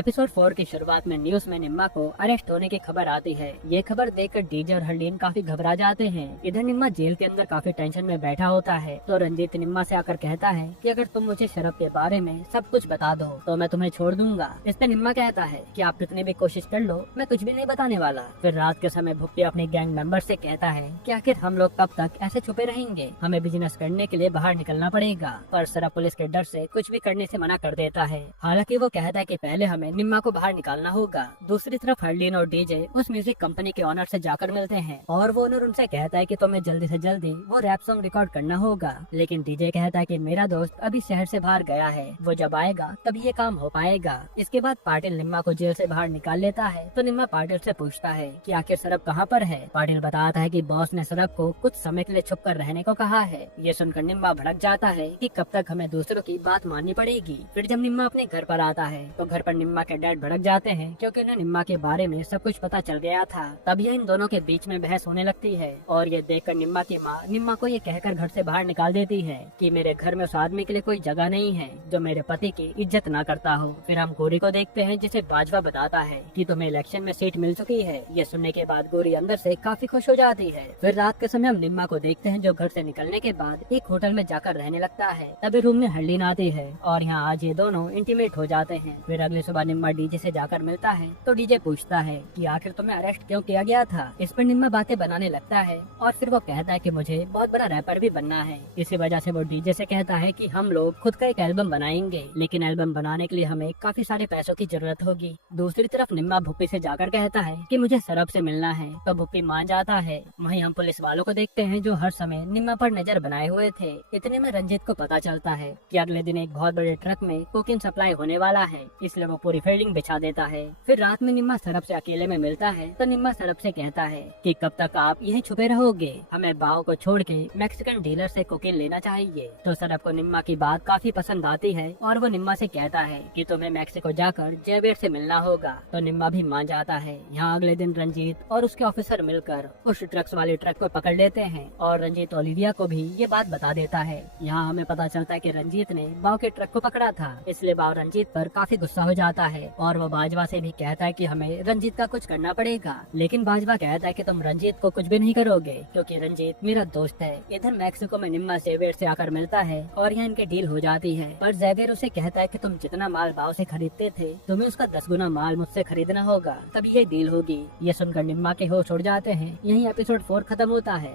Episode 4 की शुरुआत में न्यूज में निम्मा को अरेस्ट होने की खबर आती है। ये खबर देखकर डीजे और हरलीन काफी घबरा जाते हैं। इधर निम्मा जेल के अंदर काफी टेंशन में बैठा होता है तो रंजीत निम्मा से आकर कहता है कि अगर तुम मुझे शराब के बारे में सब कुछ बता दो तो मैं तुम्हें छोड़ दूंगा। इस पे निम्मा कहता है कि आप कितनी भी कोशिश कर लो, मैं कुछ भी नहीं बताने वाला। फिर रात के समय भुप्पी अपने गैंग मेंबर से कहता है कि आखिर हम लोग कब तक ऐसे छुपे रहेंगे, हमें बिजनेस करने के लिए बाहर निकलना पड़ेगा। पर सरा पुलिस के डर से कुछ भी करने से मना कर देता है। हालांकि वो कहता है कि पहले हमें निम्मा को बाहर निकालना होगा। दूसरी तरफ हरलीन और डीजे उस म्यूजिक कंपनी के ओनर से जाकर मिलते हैं और वो ओनर उनसे कहता है कि तुम्हें जल्दी से जल्दी वो रैप सॉन्ग रिकॉर्ड करना होगा। लेकिन डीजे कहता है कि मेरा दोस्त अभी शहर से बाहर गया है, वो जब आएगा तभी ये काम हो पाएगा। इसके बाद पाटिल निम्मा को जेल से बाहर निकाल लेता है तो निम्मा पाटिल से पूछता है कि आखिर सरब कहाँ पर है। पाटिल बताता है कि बॉस ने सरब को कुछ समय के लिए छुप कर रहने को कहा है। ये सुनकर निम्मा भड़क जाता है कि कब तक हमें दूसरों की बात माननी पड़ेगी। फिर जब निम्मा अपने घर पर आता है तो घर पर निम्मा के डैड भड़क जाते हैं क्योंकि उन्हें निम्मा के बारे में सब कुछ पता चल गया था। तब ये इन दोनों के बीच में बहस होने लगती है और ये देखकर निम्मा की माँ निम्मा को ये कहकर घर से बाहर निकाल देती है कि मेरे घर में उस आदमी के लिए कोई जगह नहीं है जो मेरे पति की इज्जत ना करता हो। फिर हम गोरी को देखते हैं जिसे बाजवा बताता है कि तुम्हें इलेक्शन में सीट मिल चुकी है। ये सुनने के बाद गोरी अंदर से काफी खुश हो जाती है। फिर रात के समय हम निम्मा को देखते हैं जो घर से निकलने के बाद एक होटल में जाकर रहने लगता है। तभी रूम में हरलीन आती है और यहाँ आज ये दोनों इंटीमेट हो जाते हैं। फिर अगली सुबह निम्मा डीजे से जाकर मिलता है तो डीजे पूछता है कि आखिर तुम्हें अरेस्ट क्यों किया गया था। इस पर निम्मा बातें बनाने लगता है और फिर वो कहता है कि मुझे बहुत बड़ा रैपर भी बनना है। इसी वजह से वो डीजे से कहता है कि हम लोग खुद का एक एल्बम बनाएंगे, लेकिन एल्बम बनाने के लिए हमें काफी सारे पैसों की जरूरत होगी। दूसरी तरफ निम्मा भुप्पी से जाकर कहता है कि मुझे सरब से मिलना है तो भुप्पी मान जाता है। वहीं हम पुलिस वालों को देखते हैं जो हर समय निम्मा पर नजर बनाए हुए थे। इतने में रंजीत को पता चलता है कि अगले दिन एक बहुत बड़े ट्रक में कोकीन सप्लाई होने वाला है, इसलिए वो पूरी फील्डिंग बिछा देता है। फिर रात में निम्मा सरब से अकेले में मिलता है तो निम्मा सरब से कहता है कि कब तक आप यहीं छुपे रहोगे, हमें बाव को छोड़ के मैक्सिकन डीलर से कोकीन लेना चाहिए। तो सरब को निम्मा की बात काफी पसंद आती है और वो निम्मा से कहता है कि तुम्हें मैक्सिको जाकर जेवियर से मिलना होगा। तो निम्मा भी मान जाता है। यहाँ अगले दिन रंजीत और उसके ऑफिसर मिलकर उस ट्रक्स वाले ट्रक को पकड़ लेते हैं और रंजीत ओलिविया को भी ये बात बता देता है। यहाँ हमें पता चलता है कि रंजीत ने बाव के ट्रक को पकड़ा था, इसलिए बाव रंजीत पर काफी गुस्सा हो जाता है और वो बाजवा से भी कहता है कि हमें रंजीत का कुछ करना पड़ेगा। लेकिन बाजवा कहता है कि तुम रंजीत को कुछ भी नहीं करोगे क्योंकि रंजीत मेरा दोस्त है। इधर मैक्सिको में निम्मा जेवियर से आकर मिलता है और यहाँ इनकी डील हो जाती है। पर जेवियर उसे कहता है कि तुम जितना माल बाव से खरीदते थे तुम्हें उसका 10 गुना माल मुझसे खरीदना होगा, तभी ये डील होगी। ये सुनकर निम्मा के होश उड़ जाते हैं। यही एपिसोड 4 खत्म होता है।